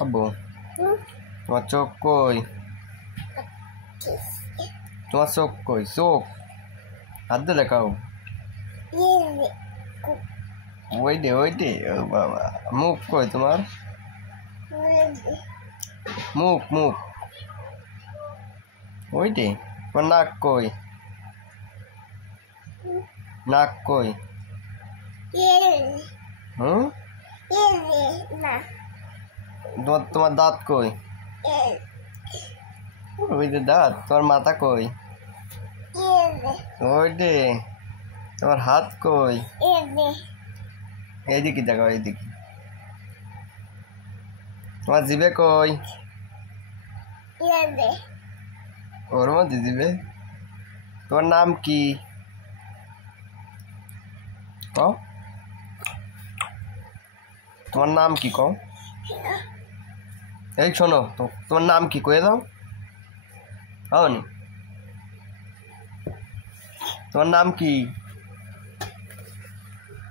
আব্বু তোমার চোখ কই? তোমার চোখ কই? চোখ হাত দিয়ে দেখাও। ওই দে ও বাবা। মুখ কই তোমার? মুখ ওই দে। তোমার নাক কই? নাক কই? হুম তোমার দাঁত কই? ওই যে দাঁত। তোমার মাথা কই? ওই দে। তোমার হাত কই? এইদিকে দেখাও, এইদিকে। তোমার জিভে কই? ওর মধ্যে জিভে। তোমার নাম কি? কও। তোমার নাম কি কও? এই শোনো, তোমার নাম কি কয়ে দাও। হওনি? তোমার নাম কি?